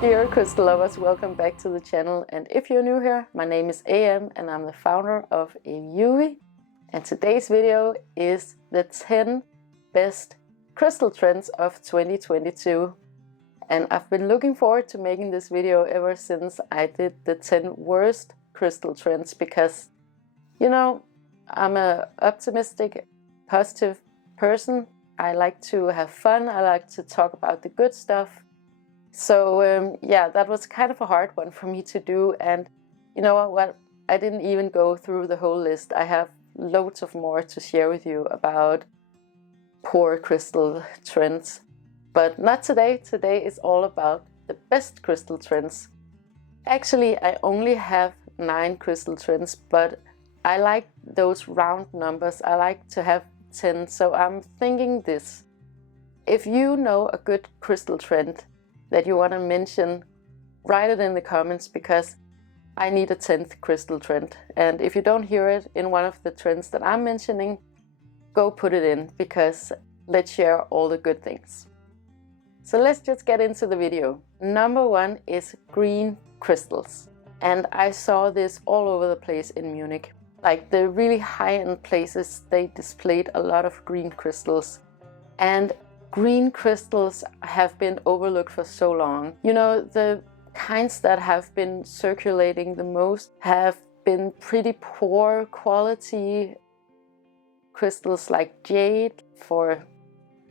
Dear crystal lovers, welcome back to the channel, and if you're new here, my name is AM and I'm the founder of AVIUVI, and today's video is the 10 best crystal trends of 2022. And I've been looking forward to making this video ever since I did the 10 worst crystal trends because, you know, I'm an optimistic, positive person. I like to have fun, I like to talk about the good stuff. So yeah, that was kind of a hard one for me to do, and you know what, I didn't even go through the whole list. I have loads of more to share with you about poor crystal trends, but not today. Today is all about the best crystal trends. Actually, I only have 9 crystal trends, but I like those round numbers. I like to have 10, so I'm thinking this. If you know a good crystal trend that you want to mention, write it in the comments, because I need a 10th crystal trend. And if you don't hear it in one of the trends that I'm mentioning, go put it in, because let's share all the good things. So let's just get into the video. Number 1 is green crystals. And I saw this all over the place in Munich. Like the really high-end places, they displayed a lot of green crystals. And green crystals have been overlooked for so long. You know, the kinds that have been circulating the most have been pretty poor quality crystals, like jade, for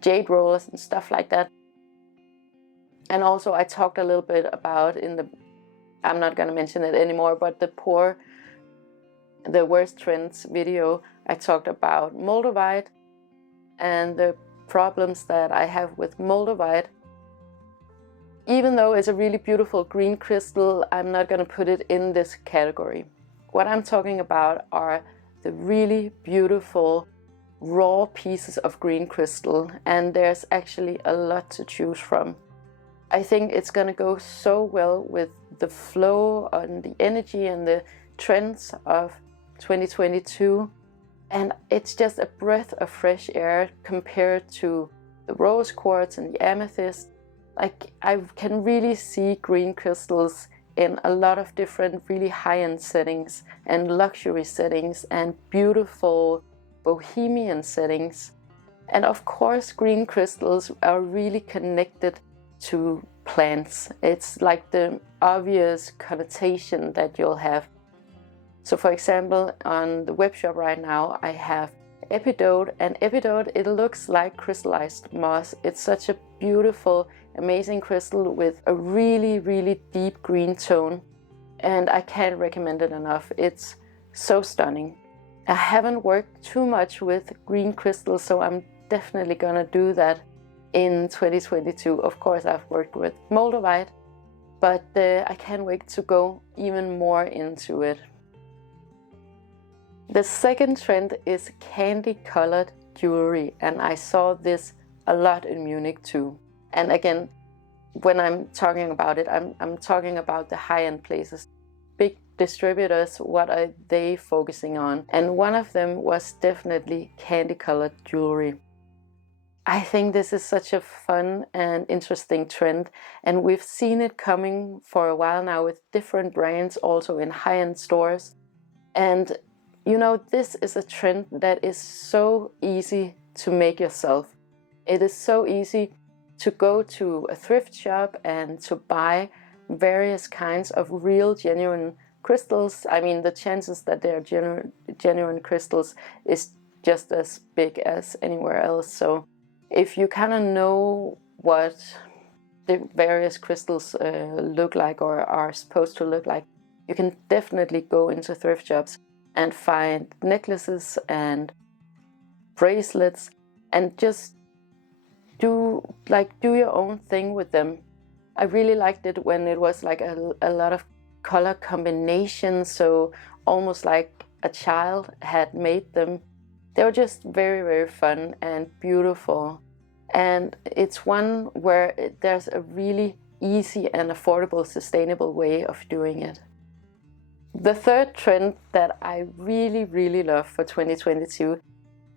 jade rollers and stuff like that. And also I talked a little bit about in the, I'm not going to mention it anymore, but the worst trends video, I talked about moldavite and the problems that I have with moldavite. Even though it's a really beautiful green crystal, I'm not going to put it in this category. What I'm talking about are the really beautiful raw pieces of green crystal, and there's actually a lot to choose from. I think it's going to go so well with the flow and the energy and the trends of 2022. And it's just a breath of fresh air compared to the rose quartz and the amethyst. Like, I can really see green crystals in a lot of different really high-end settings and luxury settings and beautiful bohemian settings. And of course, green crystals are really connected to plants. It's like the obvious connotation that you'll have. So for example, on the web shop right now, I have epidote, and epidote, it looks like crystallized moss. It's such a beautiful, amazing crystal with a really, really deep green tone, and I can't recommend it enough. It's so stunning. I haven't worked too much with green crystals, so I'm definitely gonna do that in 2022. Of course, I've worked with moldavite, but I can't wait to go even more into it. The second trend is candy-colored jewelry, and I saw this a lot in Munich too. And again, when I'm talking about it, I'm talking about the high-end places. Big distributors, what are they focusing on? And one of them was definitely candy-colored jewelry. I think this is such a fun and interesting trend, and we've seen it coming for a while now with different brands, also in high-end stores. And you know, this is a trend that is so easy to make yourself. It is so easy to go to a thrift shop and to buy various kinds of real, genuine crystals. I mean, the chances that they're genuine crystals is just as big as anywhere else. So if you kind of know what the various crystals look like or are supposed to look like, you can definitely go into thrift shops and find necklaces and bracelets and just do your own thing with them. I really liked it when it was like a lot of color combinations, so almost like a child had made them. They were just very, very fun and beautiful. And it's one where there's a really easy and affordable, sustainable way of doing it. The third trend that I really, really love for 2022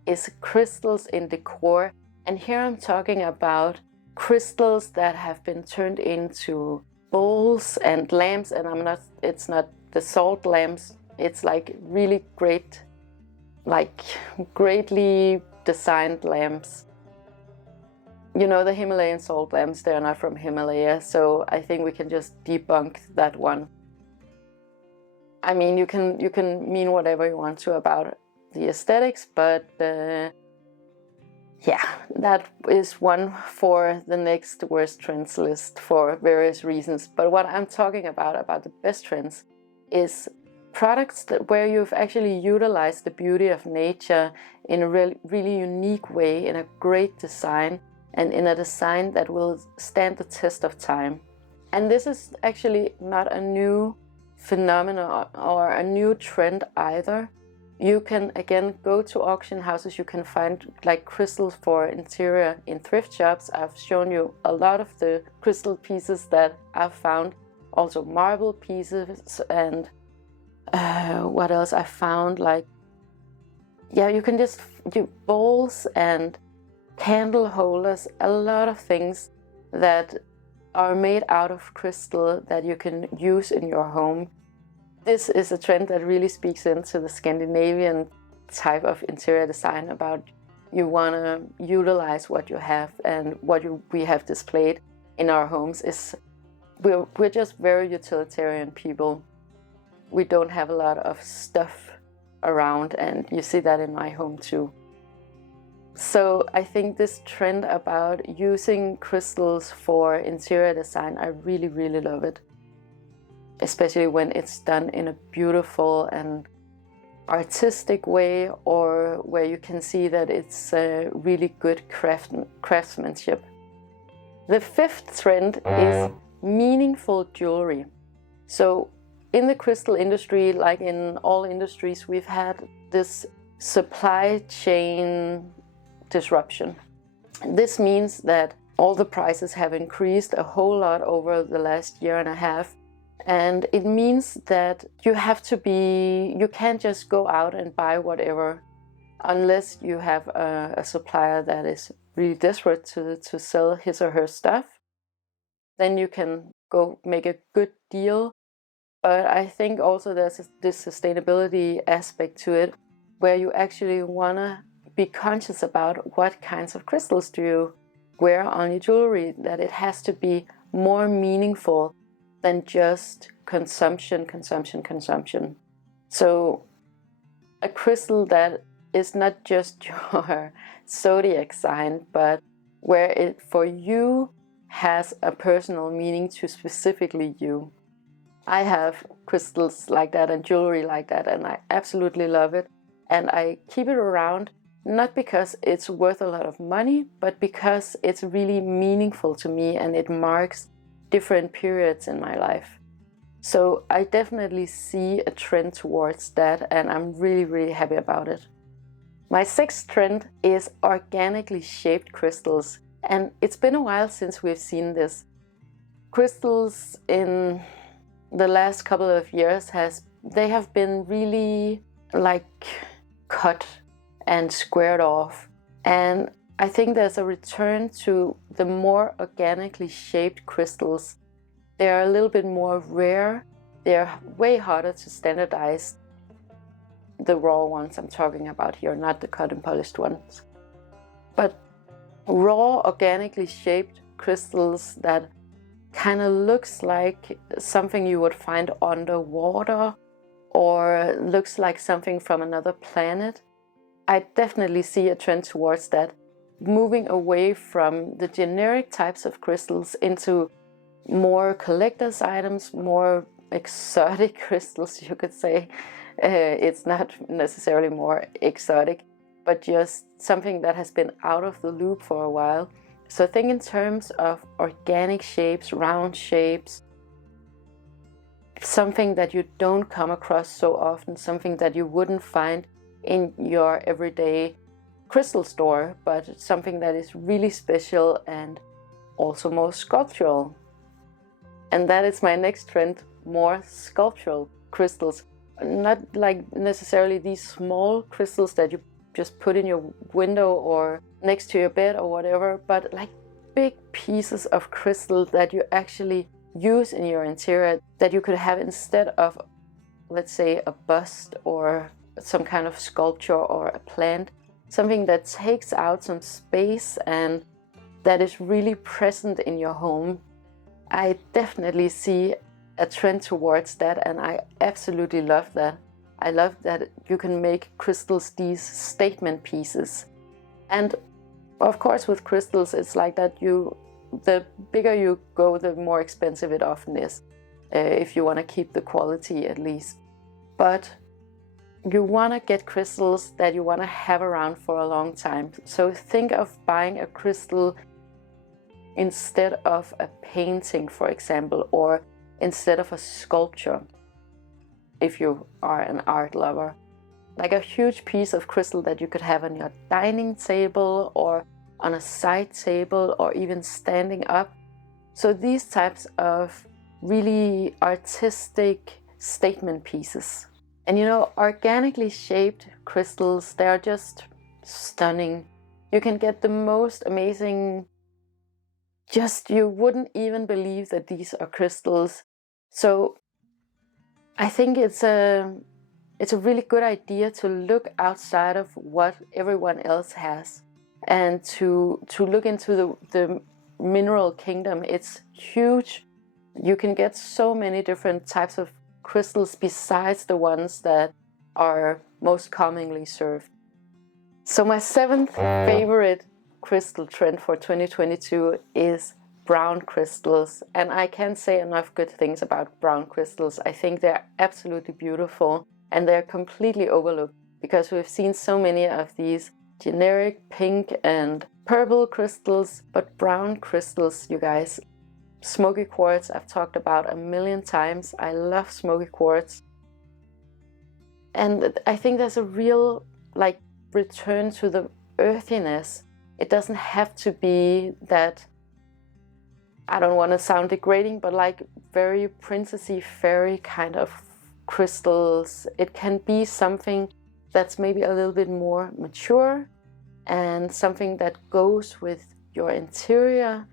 is crystals in decor. And here I'm talking about crystals that have been turned into bowls and lamps, and it's not the salt lamps, it's like really great, like greatly designed lamps. You know, the Himalayan salt lamps, they're not from Himalaya, so I think we can just debunk that one. I mean, you can mean whatever you want to about the aesthetics, but yeah, that is one for the next worst trends list for various reasons. But what I'm talking about the best trends, is products where you've actually utilized the beauty of nature in a really unique way, in a great design, and in a design that will stand the test of time. And this is actually not a new phenomenon or a new trend either. You can again go to auction houses, you can find like crystals for interior in thrift shops. I've shown you a lot of the crystal pieces that I've found, also marble pieces, and what else I found, like, yeah, you can just do bowls and candle holders, a lot of things that are made out of crystal that you can use in your home. This is a trend that really speaks into the Scandinavian type of interior design, about you want to utilize what you have, and what we have displayed in our homes is we're just very utilitarian people. We don't have a lot of stuff around, and you see that in my home too. So I think this trend about using crystals for interior design, I really, really love it. Especially when it's done in a beautiful and artistic way, or where you can see that it's a really good craftsmanship. The fifth trend is meaningful jewelry. So in the crystal industry, like in all industries, we've had this supply chain disruption. This means that all the prices have increased a whole lot over the last year and a half. And it means that you can't just go out and buy whatever unless you have a supplier that is really desperate to sell his or her stuff. Then you can go make a good deal. But I think also there's this sustainability aspect to it, where you actually want to be conscious about what kinds of crystals do you wear on your jewelry, that it has to be more meaningful than just consumption. So a crystal that is not just your zodiac sign, but where it for you has a personal meaning to specifically you. I have crystals like that and jewelry like that, and I absolutely love it. And I keep it around, not because it's worth a lot of money, but because it's really meaningful to me and it marks different periods in my life. So I definitely see a trend towards that, and I'm really, really happy about it. My sixth trend is organically shaped crystals, and it's been a while since we've seen this. Crystals in the last couple of years they have been really like cut and squared off, and I think there's a return to the more organically shaped crystals. They're a little bit more rare. They're way harder to standardize. The raw ones I'm talking about here, not the cut and polished ones. But raw, organically shaped crystals that kind of looks like something you would find underwater, or looks like something from another planet. I definitely see a trend towards that, moving away from the generic types of crystals into more collector's items, more exotic crystals, you could say. It's not necessarily more exotic, but just something that has been out of the loop for a while. So think in terms of organic shapes, round shapes, something that you don't come across so often, something that you wouldn't find in your everyday crystal store, but something that is really special and also more sculptural. And that is my next trend, more sculptural crystals. Not like necessarily these small crystals that you just put in your window or next to your bed or whatever, but like big pieces of crystal that you actually use in your interior that you could have instead of, let's say, a bust or some kind of sculpture or a plant, something that takes out some space and that is really present in your home. I definitely see a trend towards that, and I absolutely love that. I love that you can make crystals these statement pieces. And of course with crystals it's like that, the bigger you go, the more expensive it often is, if you want to keep the quality at least. But you want to get crystals that you want to have around for a long time. So think of buying a crystal instead of a painting, for example, or instead of a sculpture, if you are an art lover. Like a huge piece of crystal that you could have on your dining table or on a side table or even standing up. So these types of really artistic statement pieces. And you know, organically shaped crystals, they're just stunning. You can get the most amazing, you wouldn't even believe that these are crystals. So I think it's a really good idea to look outside of what everyone else has and to look into the mineral kingdom. It's huge. You can get so many different types of crystals besides the ones that are most commonly served. So my 7th favorite crystal trend for 2022 is brown crystals, and I can't say enough good things about brown crystals. I think they're absolutely beautiful and they're completely overlooked because we've seen so many of these generic pink and purple crystals, but brown crystals, you guys. Smoky quartz I've talked about a million times. I love smoky quartz, and I think there's a real return to the earthiness. It doesn't have to be that, I don't want to sound degrading, but like very princessy fairy kind of crystals. It can be something that's maybe a little bit more mature and something that goes with your interior.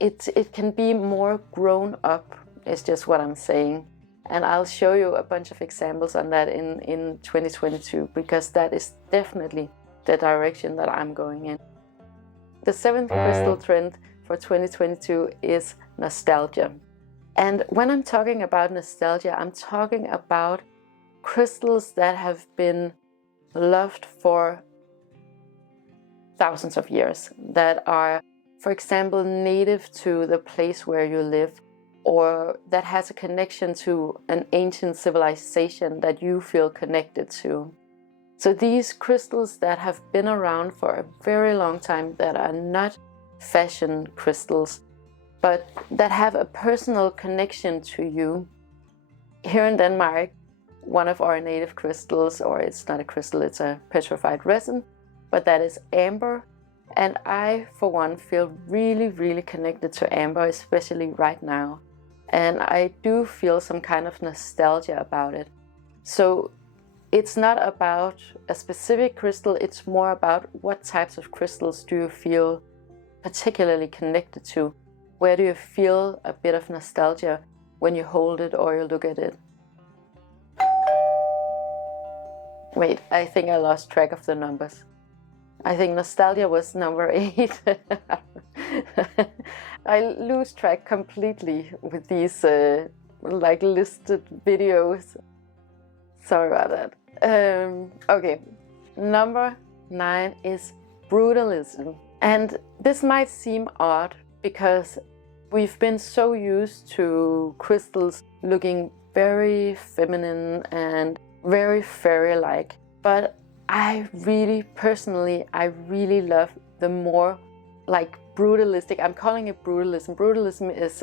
It can be more grown up, is just what I'm saying. And I'll show you a bunch of examples on that in 2022, because that is definitely the direction that I'm going in. The 7th crystal trend for 2022 is nostalgia. And when I'm talking about nostalgia, I'm talking about crystals that have been loved for thousands of years, that are, for example, native to the place where you live, or that has a connection to an ancient civilization that you feel connected to. So these crystals that have been around for a very long time, that are not fashion crystals, but that have a personal connection to you. Here in Denmark, one of our native crystals, or it's not a crystal, it's a petrified resin, but that is amber. And I, for one, feel really, really connected to amber, especially right now. And I do feel some kind of nostalgia about it. So it's not about a specific crystal, it's more about what types of crystals do you feel particularly connected to. Where do you feel a bit of nostalgia when you hold it or you look at it? Wait, I think I lost track of the numbers. I think nostalgia was number 8. I lose track completely with these listed videos. Sorry about that. Okay, number 9 is brutalism. And this might seem odd because we've been so used to crystals looking very feminine and very fairy-like. But I really love the more brutalistic. I'm calling it brutalism. Brutalism is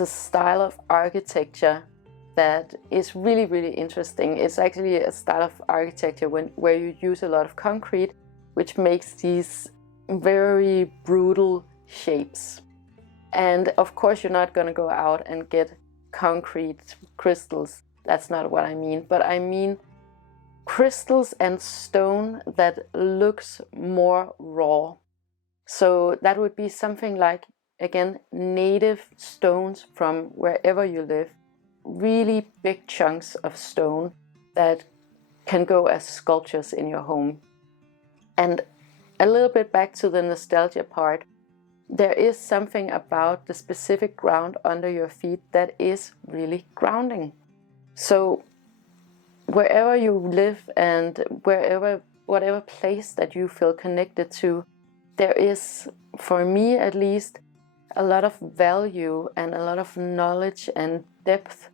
a style of architecture that is really, really interesting. It's actually a style of architecture where you use a lot of concrete, which makes these very brutal shapes. And of course, you're not going to go out and get concrete crystals. That's not what I mean. But I mean crystals and stone that looks more raw. So that would be something like again, native stones from wherever you live. Really big chunks of stone that can go as sculptures in your home. And a little bit back to the nostalgia part, there is something about the specific ground under your feet that is really grounding. So wherever you live and whatever place that you feel connected to, there is, for me at least, a lot of value and a lot of knowledge and depth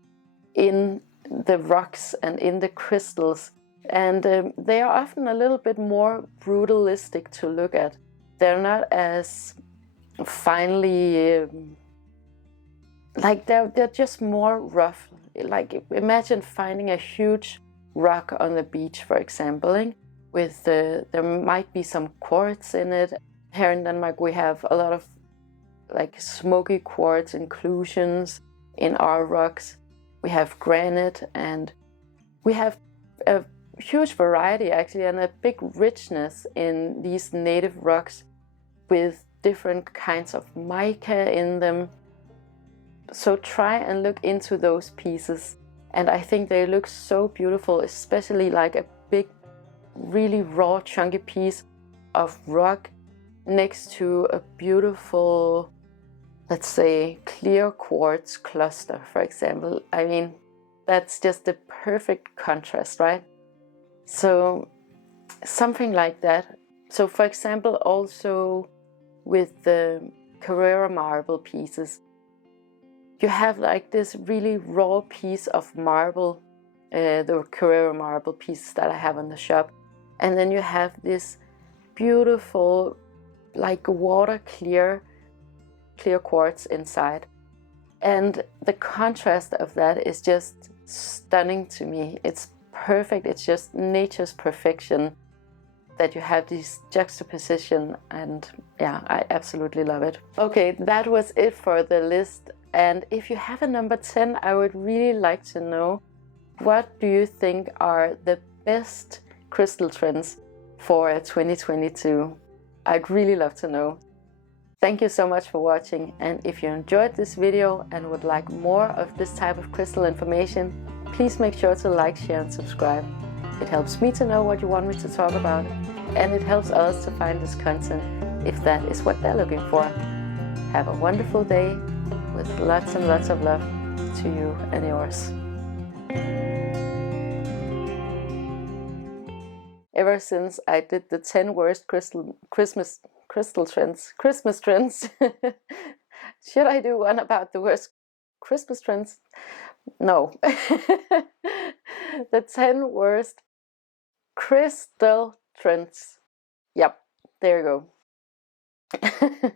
in the rocks and in the crystals. And they are often a little bit more brutalistic to look at. They're not as finely, like they're just more rough. Like imagine finding a huge rock on the beach, for example, with there might be some quartz in it. Here in Denmark we have a lot of like smoky quartz inclusions in our rocks. We have granite, and we have a huge variety actually, and a big richness in these native rocks with different kinds of mica in them. So try and look into those pieces, and I think they look so beautiful, especially like a big, really raw, chunky piece of rock next to a beautiful, let's say, clear quartz cluster, for example. I mean, that's just the perfect contrast, right? So something like that. So for example, also with the Carrara marble pieces, you have like this really raw piece of marble, the Carrara marble pieces that I have in the shop, and then you have this beautiful, like water clear quartz inside, and the contrast of that is just stunning to me. It's perfect. It's just nature's perfection that you have this juxtaposition, and yeah, I absolutely love it. Okay, that was it for the list. And if you have a number 10, I would really like to know, what do you think are the best crystal trends for 2022? I'd really love to know. Thank you so much for watching, and if you enjoyed this video and would like more of this type of crystal information, please make sure to like, share and subscribe. It helps me to know what you want me to talk about, and it helps others to find this content if that is what they're looking for. Have a wonderful day with lots and lots of love to you and yours. Ever since I did the 10 worst Christmas trends, should I do one about the worst Christmas trends? No. The 10 worst crystal trends. Yep, there you go.